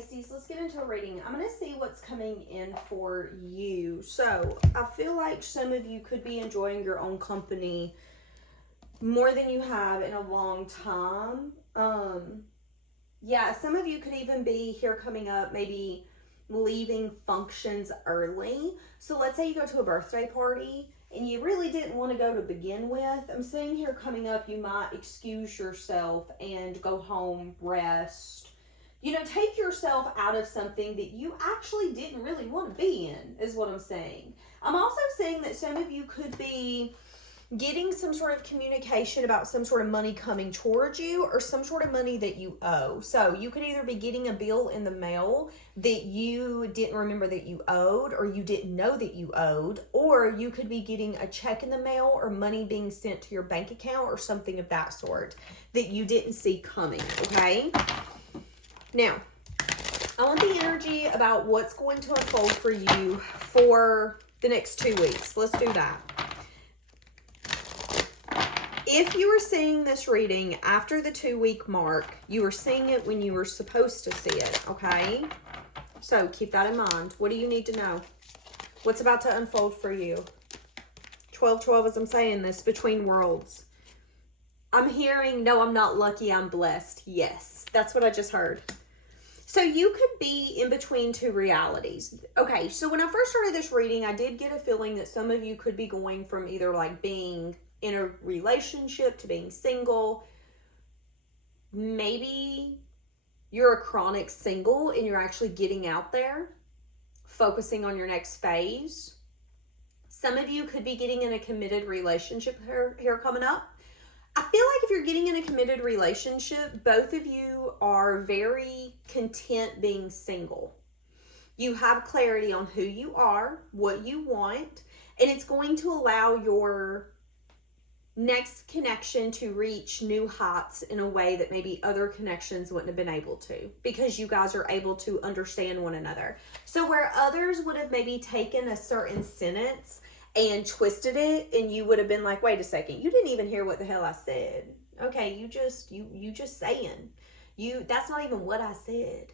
Pisces, let's get into a reading. I'm going to see what's coming in for you. So, I feel like some of you could be enjoying your own company more than you have in a long time. Yeah, some of you could even be here coming up, maybe leaving functions early. So, let's say you go to a birthday party and you really didn't want to go to begin with. I'm seeing here coming up, you might excuse yourself and go home, rest. You know, take yourself out of something that you actually didn't really want to be in, is what I'm saying. I'm also saying that some of you could be getting some sort of communication about some sort of money coming towards you or some sort of money that you owe. So you could either be getting a bill in the mail that you didn't remember that you owed or you didn't know that you owed, or you could be getting a check in the mail or money being sent to your bank account or something of that sort that you didn't see coming, okay? Now, I want the energy about what's going to unfold for you for the next 2 weeks. Let's do that. If you were seeing this reading after the 2-week mark, you were seeing it when you were supposed to see it, okay? So keep that in mind. What do you need to know? What's about to unfold for you? 12-12, as I'm saying this, between worlds. I'm hearing, no, I'm not lucky, I'm blessed. Yes, that's what I just heard. So you could be in between two realities. Okay, so when I first started this reading, I did get a feeling that some of you could be going from either like being in a relationship to being single. Maybe you're a chronic single and you're actually getting out there, focusing on your next phase. Some of you could be getting in a committed relationship here coming up. I feel like if you're getting in a committed relationship, both of you are very content being single. You have clarity on who you are, what you want, and it's going to allow your next connection to reach new heights in a way that maybe other connections wouldn't have been able to, because you guys are able to understand one another. So where others would have maybe taken a certain sentence and twisted it, and you would have been like, wait a second, you didn't even hear what the hell I said. Okay, you just saying. That's not even what I said.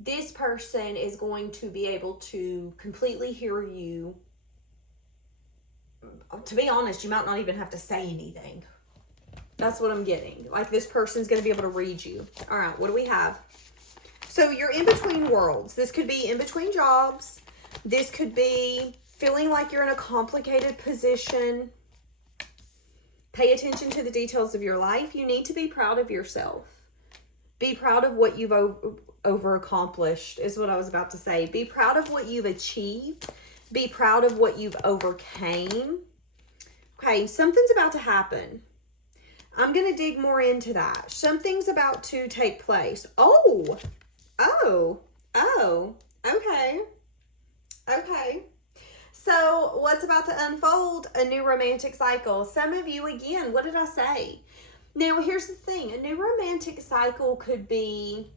This person is going to be able to completely hear you. To be honest, you might not even have to say anything. That's what I'm getting. Like, this person's going to be able to read you. All right, what do we have? So you're in between worlds. This could be in between jobs. This could be feeling like you're in a complicated position. Pay attention to the details of your life. You need to be proud of yourself. Be proud of what you've over accomplished, is what I was about to say. Be proud of what you've achieved. Be proud of what you've overcame. Okay, something's about to happen. I'm going to dig more into that. Something's about to take place. Oh, okay. Okay. So what's about to unfold? A new romantic cycle. Some of you, again, what did I say? Now, here's the thing. A new romantic cycle could be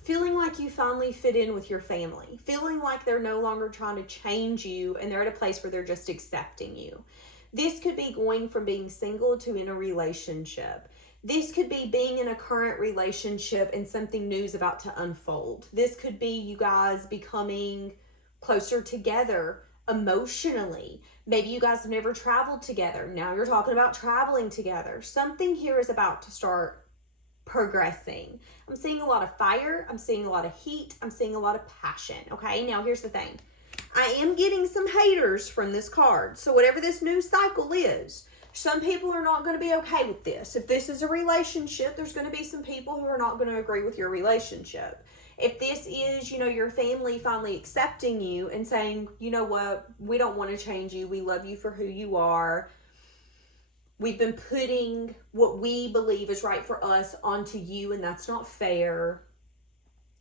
feeling like you finally fit in with your family. Feeling like they're no longer trying to change you and they're at a place where they're just accepting you. This could be going from being single to in a relationship. This could be being in a current relationship and something new is about to unfold. This could be you guys becoming closer together emotionally. Maybe you guys have never traveled together. Now you're talking about traveling together. Something here is about to start progressing. I'm seeing a lot of fire. I'm seeing a lot of heat. I'm seeing a lot of passion. Okay, now here's the thing. I am getting some haters from this card. So whatever this new cycle is, some people are not going to be okay with this. If this is a relationship, there's going to be some people who are not going to agree with your relationship. If this is, your family finally accepting you and saying, you know what, we don't want to change you. We love you for who you are. We've been putting what we believe is right for us onto you, and that's not fair.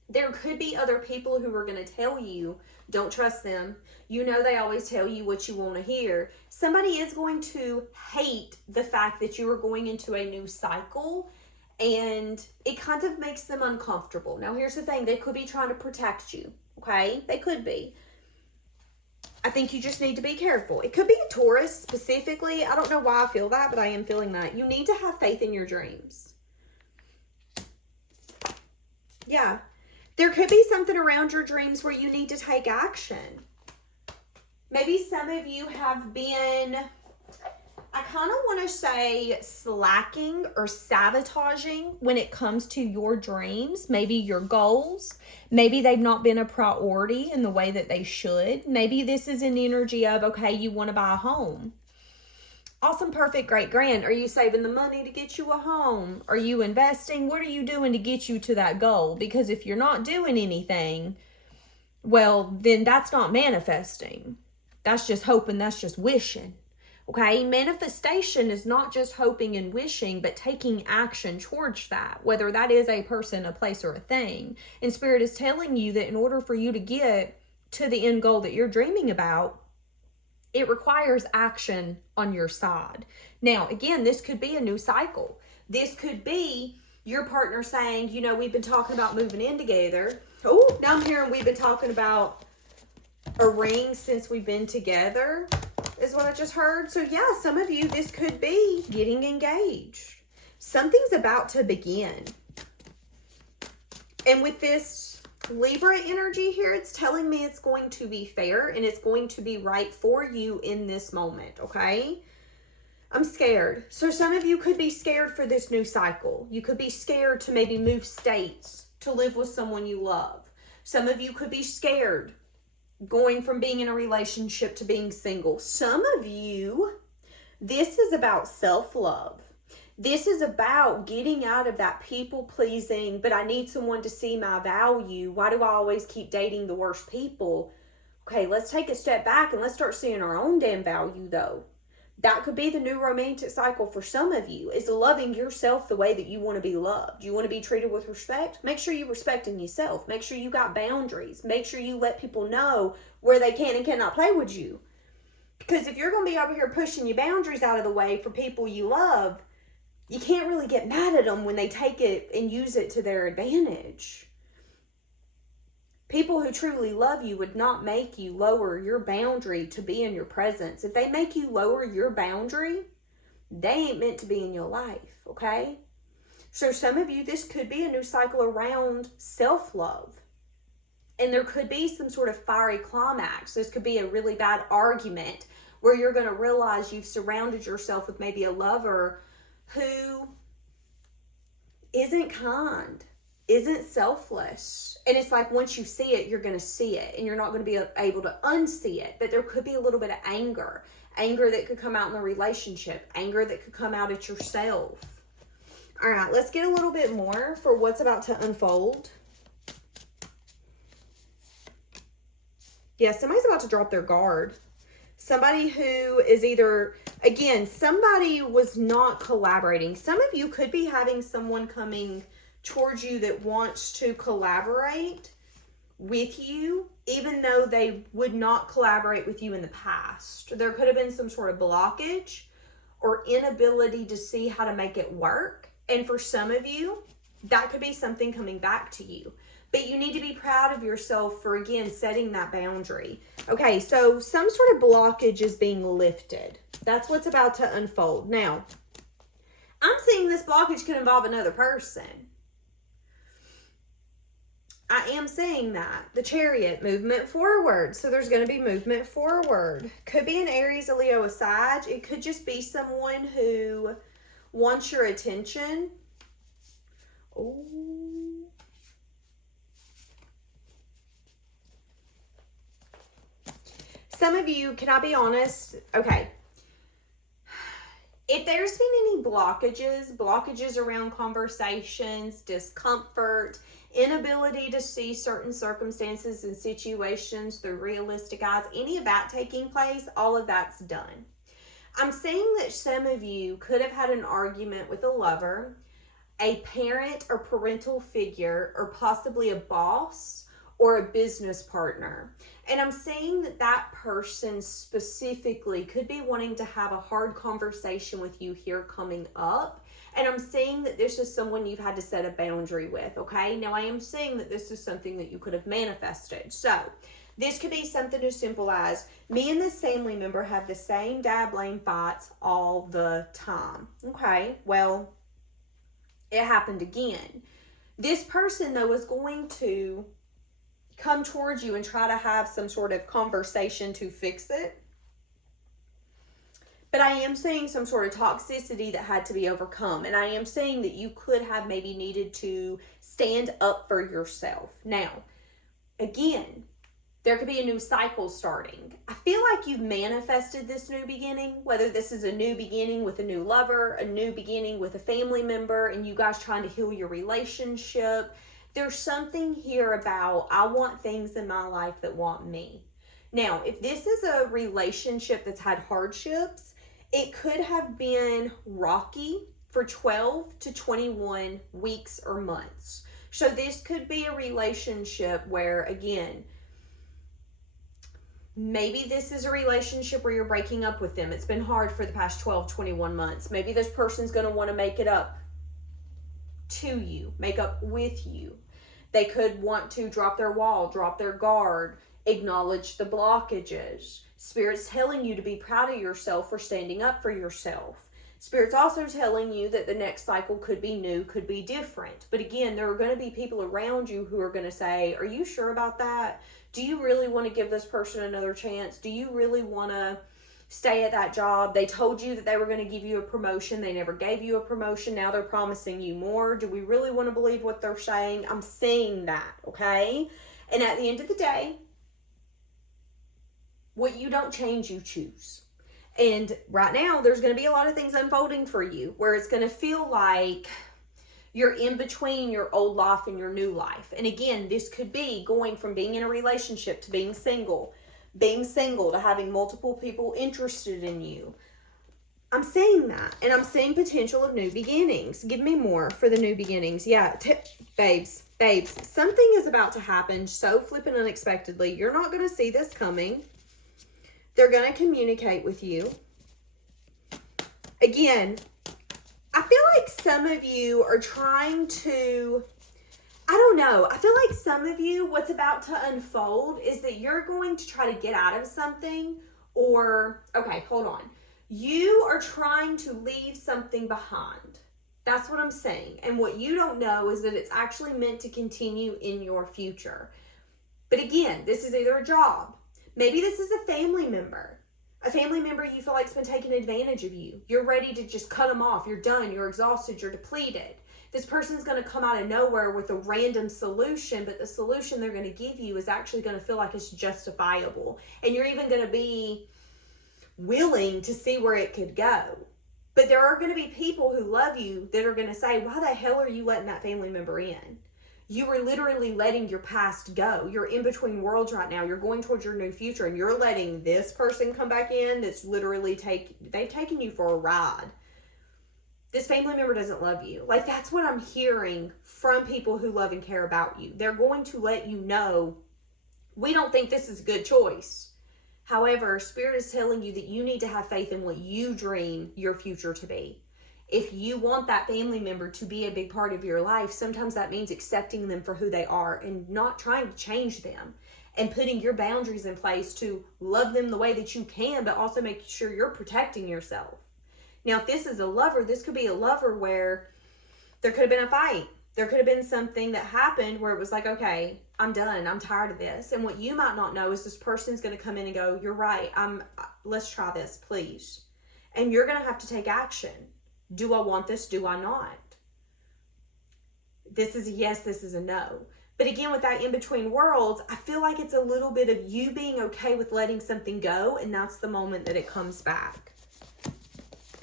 There could be other people who are going to tell you, don't trust them. They always tell you what you want to hear. Somebody is going to hate the fact that you are going into a new cycle, and it kind of makes them uncomfortable. Now, here's the thing. They could be trying to protect you, okay? They could be. I think you just need to be careful. It could be a Taurus specifically. I don't know why I feel that, but I am feeling that. You need to have faith in your dreams. Yeah. There could be something around your dreams where you need to take action. Maybe some of you have been, I kind of want to say, slacking or sabotaging when it comes to your dreams, maybe your goals. Maybe they've not been a priority in the way that they should. Maybe this is an energy of, okay, you want to buy a home. Awesome, perfect, great, grand. Are you saving the money to get you a home? Are you investing? What are you doing to get you to that goal? Because if you're not doing anything, well, then that's not manifesting. That's just hoping, that's just wishing. Okay, manifestation is not just hoping and wishing, but taking action towards that, whether that is a person, a place, or a thing. And Spirit is telling you that in order for you to get to the end goal that you're dreaming about, it requires action on your side. Now, again, this could be a new cycle. This could be your partner saying, you know, we've been talking about moving in together. Oh, now I'm hearing we've been talking about a ring since we've been together, is what I just heard. So yeah, some of you, this could be getting engaged. Something's about to begin. And with this Libra energy here, it's telling me it's going to be fair and it's going to be right for you in this moment, okay? I'm scared. So some of you could be scared for this new cycle. You could be scared to maybe move states to live with someone you love. Some of you could be scared going from being in a relationship to being single. Some of you, this is about self-love. This is about getting out of that people pleasing, but I need someone to see my value. Why do I always keep dating the worst people? Okay, let's take a step back and let's start seeing our own damn value though. That could be the new romantic cycle for some of you, is loving yourself the way that you want to be loved. You want to be treated with respect? Make sure you're respecting yourself. Make sure you got boundaries. Make sure you let people know where they can and cannot play with you. Because if you're going to be over here pushing your boundaries out of the way for people you love, you can't really get mad at them when they take it and use it to their advantage. People who truly love you would not make you lower your boundary to be in your presence. If they make you lower your boundary, they ain't meant to be in your life, okay? So some of you, this could be a new cycle around self-love. And there could be some sort of fiery climax. This could be a really bad argument where you're going to realize you've surrounded yourself with maybe a lover who isn't kind, isn't selfless. And it's like once you see it, you're going to see it and you're not going to be able to unsee it. But there could be a little bit of anger that could come out in the relationship, anger that could come out at yourself. All right, let's get a little bit more for what's about to unfold. Yeah, somebody's about to drop their guard. Somebody who is either, again, somebody was not collaborating. Some of you could be having someone coming towards you that wants to collaborate with you, even though they would not collaborate with you in the past. There could have been some sort of blockage or inability to see how to make it work. And for some of you, that could be something coming back to you. But you need to be proud of yourself for, again, setting that boundary. Okay, so some sort of blockage is being lifted. That's what's about to unfold. Now, I'm seeing this blockage could involve another person. I am saying that. The Chariot, movement forward. So there's going to be movement forward. Could be an Aries, a Leo, a Sag. It could just be someone who wants your attention. Oh. Some of you, can I be honest? Okay. If there's been any blockages around conversations, discomfort, inability to see certain circumstances and situations through realistic eyes, any of that taking place, all of that's done. I'm saying that some of you could have had an argument with a lover, a parent or parental figure, or possibly a boss or a business partner. And I'm saying that that person specifically could be wanting to have a hard conversation with you here coming up. And I'm saying that this is someone you've had to set a boundary with, okay? Now, I am saying that this is something that you could have manifested. So, this could be something as simple as, me and this family member have the same dad blame fights all the time. Okay, well, it happened again. This person, though, is going to come towards you and try to have some sort of conversation to fix it. But I am seeing some sort of toxicity that had to be overcome. And I am saying that you could have maybe needed to stand up for yourself. Now, again, there could be a new cycle starting. I feel like you've manifested this new beginning, whether this is a new beginning with a new lover, a new beginning with a family member, and you guys trying to heal your relationship. There's something here about, I want things in my life that want me. Now, if this is a relationship that's had hardships, it could have been rocky for 12 to 21 weeks or months. So this could be a relationship where, again, maybe this is a relationship where you're breaking up with them. It's been hard for the past 12, 21 months. Maybe this person's going to want to make it up to you, make up with you. They could want to drop their wall, drop their guard, acknowledge the blockages. Spirit's telling you to be proud of yourself for standing up for yourself. Spirit's also telling you that the next cycle could be new, could be different. But again, there are going to be people around you who are going to say, are you sure about that? Do you really want to give this person another chance? Do you really want to stay at that job? They told you that they were going to give you a promotion. They never gave you a promotion. Now they're promising you more. Do we really want to believe what they're saying? I'm seeing that, okay? And at the end of the day, what you don't change, you choose. And right now, there's going to be a lot of things unfolding for you where it's going to feel like you're in between your old life and your new life. And again, this could be going from being in a relationship to being single to having multiple people interested in you. I'm saying that. And I'm seeing potential of new beginnings. Give me more for the new beginnings. Yeah, babes, something is about to happen so flippin' unexpectedly. You're not going to see this coming. They're going to communicate with you. Again, I feel like some of you are trying to, I don't know. I feel like some of you, what's about to unfold is that you're going to try to get out of something okay, hold on. You are trying to leave something behind. That's what I'm saying. And what you don't know is that it's actually meant to continue in your future. But again, this is either a job. Maybe this is a family member. A family member you feel like's been taking advantage of you. You're ready to just cut them off. You're done. You're exhausted. You're depleted. This person's going to come out of nowhere with a random solution, but the solution they're going to give you is actually going to feel like it's justifiable. And you're even going to be willing to see where it could go. But there are going to be people who love you that are going to say, why the hell are you letting that family member in? You were literally letting your past go. You're in between worlds right now. You're going towards your new future, and you're letting this person come back in that's literally they've taken you for a ride. This family member doesn't love you. Like, that's what I'm hearing from people who love and care about you. They're going to let you know, we don't think this is a good choice. However, Spirit is telling you that you need to have faith in what you dream your future to be. If you want that family member to be a big part of your life, sometimes that means accepting them for who they are and not trying to change them, and putting your boundaries in place to love them the way that you can, but also make sure you're protecting yourself. Now, if this is a lover, this could be a lover where there could have been a fight. There could have been something that happened where it was like, okay, I'm done. I'm tired of this. And what you might not know is this person's going to come in and go, you're right. Let's try this, please. And you're going to have to take action. Do I want this? Do I not? This is a yes, this is a no. But again, with that in-between worlds, I feel like it's a little bit of you being okay with letting something go, and that's the moment that it comes back.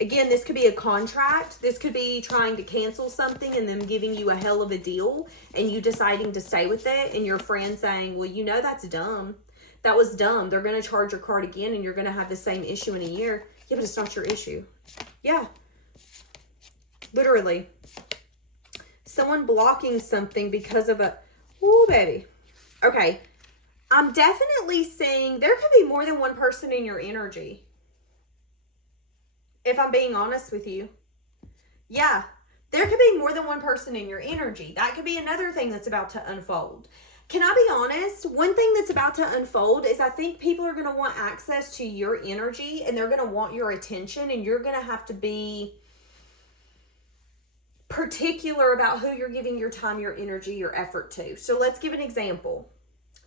Again, this could be a contract. This could be trying to cancel something and them giving you a hell of a deal and you deciding to stay with it, and your friend saying, well, you know, that's dumb. That was dumb. They're going to charge your card again and you're going to have the same issue in a year. Yeah, but it's not your issue. Yeah. Literally. Someone blocking something because of a... Ooh, baby. Okay. I'm definitely seeing there could be more than one person in your energy. If I'm being honest with you. Yeah. There could be more than one person in your energy. That could be another thing that's about to unfold. Can I be honest? One thing that's about to unfold is I think people are going to want access to your energy and they're going to want your attention, and you're going to have to be particular about who you're giving your time, your energy, your effort to. So let's give an example.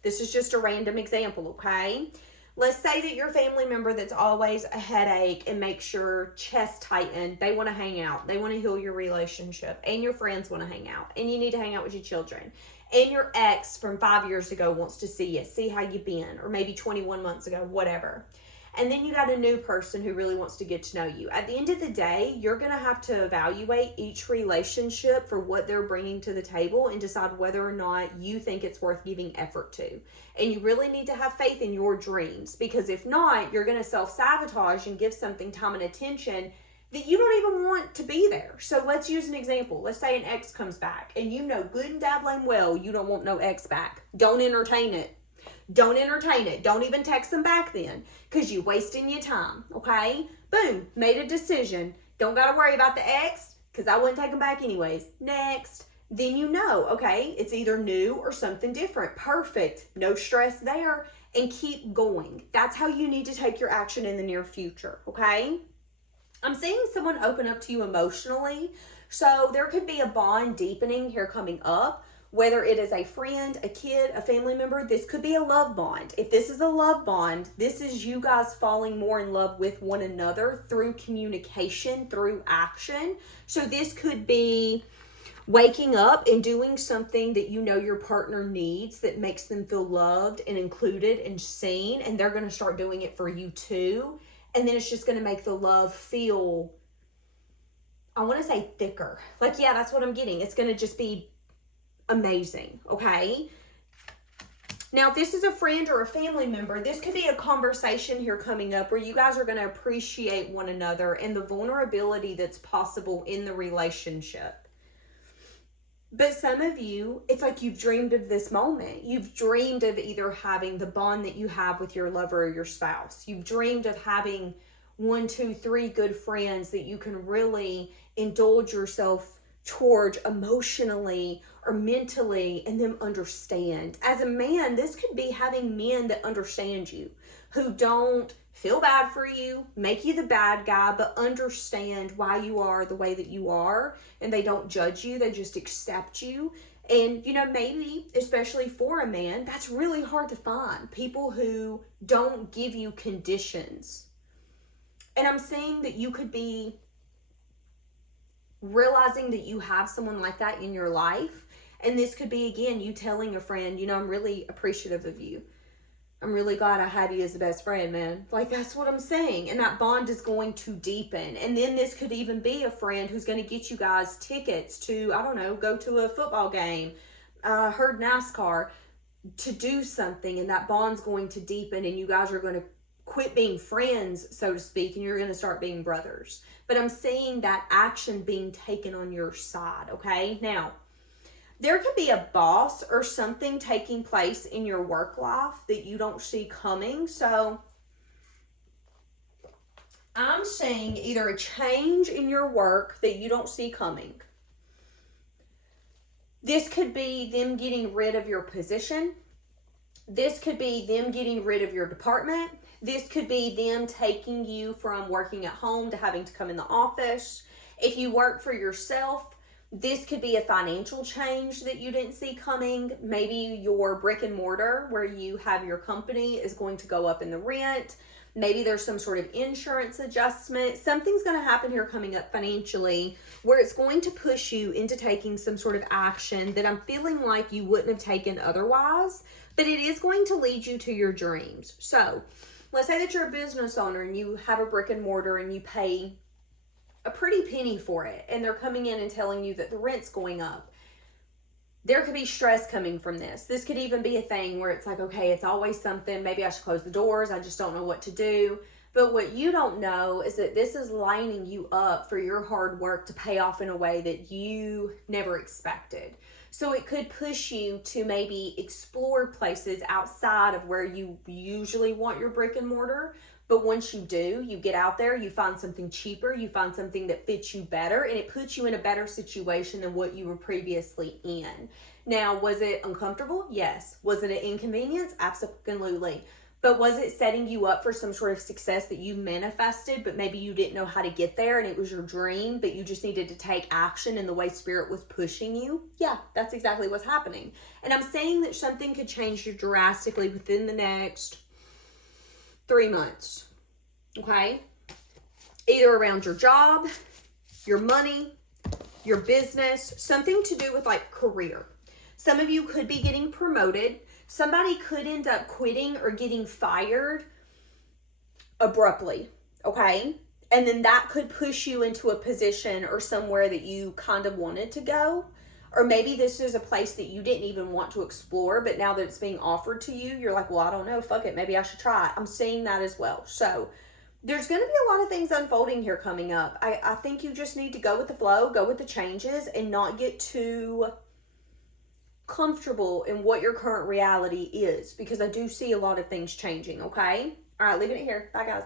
This is just a random example, okay? Let's say that your family member that's always a headache and makes your chest tighten, they want to hang out. They want to heal your relationship. And your friends want to hang out. And you need to hang out with your children. And your ex from 5 years ago wants to see you, see how you've been, or maybe 21 months ago, whatever. And then you got a new person who really wants to get to know you. At the end of the day, you're going to have to evaluate each relationship for what they're bringing to the table and decide whether or not you think it's worth giving effort to. And you really need to have faith in your dreams, because if not, you're going to self-sabotage and give something time and attention that you don't even want to be there. So let's use an example. Let's say an ex comes back and you know good and dabbling well you don't want no ex back. Don't entertain it. Don't entertain it. Don't even text them back then, because you're wasting your time, okay? Boom, made a decision. Don't got to worry about the ex, because I wouldn't take them back anyways. Next. Then you know, okay, it's either new or something different. Perfect. No stress there. And keep going. That's how you need to take your action in the near future, okay? I'm seeing someone open up to you emotionally. So there could be a bond deepening here coming up. Whether it is a friend, a kid, a family member, this could be a love bond. If this is a love bond, this is you guys falling more in love with one another through communication, through action. So this could be waking up and doing something that you know your partner needs that makes them feel loved and included and seen, and they're going to start doing it for you too. And then it's just going to make the love feel, I want to say thicker. Like, yeah, that's what I'm getting. It's going to just be amazing, okay? Now, if this is a friend or a family member, this could be a conversation here coming up where you guys are going to appreciate one another and the vulnerability that's possible in the relationship. But some of you, it's like you've dreamed of this moment. You've dreamed of either having the bond that you have with your lover or your spouse. You've dreamed of having 1, 2, 3 good friends that you can really indulge yourself toward emotionally or mentally, and them understand. As a man, this could be having men that understand you, who don't feel bad for you, make you the bad guy, but understand why you are the way that you are, and they don't judge you, they just accept you. And, you know, maybe, especially for a man, that's really hard to find. People who don't give you conditions. And I'm saying that you could be realizing that you have someone like that in your life. And this could be, again, you telling a friend, you know, I'm really appreciative of you. I'm really glad I had you as a best friend, man. Like, that's what I'm saying. And that bond is going to deepen. And then this could even be a friend who's going to get you guys tickets to, I don't know, go to a football game, herd NASCAR, to do something. And that bond's going to deepen, and you guys are going to quit being friends, so to speak, and you're going to start being brothers. But I'm seeing that action being taken on your side, okay? Now, there could be a boss or something taking place in your work life that you don't see coming. So I'm seeing either a change in your work that you don't see coming. This could be them getting rid of your position. This could be them getting rid of your department. This could be them taking you from working at home to having to come in the office. If you work for yourself, this could be a financial change that you didn't see coming. Maybe your brick and mortar where you have your company is going to go up in the rent. Maybe there's some sort of insurance adjustment. Something's going to happen here coming up financially where it's going to push you into taking some sort of action that I'm feeling like you wouldn't have taken otherwise, but it is going to lead you to your dreams. So let's say that you're a business owner and you have a brick and mortar and you pay a pretty penny for it, and they're coming in and telling you that the rent's going up. There could be stress coming from this. This could even be a thing where it's like, okay, it's always something. Maybe I should close the doors. I just don't know what to do. But what you don't know is that this is lining you up for your hard work to pay off in a way that you never expected. So it could push you to maybe explore places outside of where you usually want your brick and mortar. But once you do, you get out there, you find something cheaper, you find something that fits you better, and it puts you in a better situation than what you were previously in. Now, was it uncomfortable? Yes. Was it an inconvenience? Absolutely. But was it setting you up for some sort of success that you manifested, but maybe you didn't know how to get there and it was your dream, but you just needed to take action in the way spirit was pushing you? Yeah, that's exactly what's happening. And I'm saying that something could change you drastically within the next 3 months. Okay? Either around your job, your money, your business, something to do with like career. Some of you could be getting promoted. Somebody could end up quitting or getting fired abruptly, okay? And then that could push you into a position or somewhere that you kind of wanted to go. Or maybe this is a place that you didn't even want to explore, but now that it's being offered to you, you're like, well, I don't know, fuck it, maybe I should try it. I'm seeing that as well. So there's going to be a lot of things unfolding here coming up. I think you just need to go with the flow, go with the changes, and not get too comfortable in what your current reality is, because I do see a lot of things changing, okay? All right, leaving it here. Bye, guys.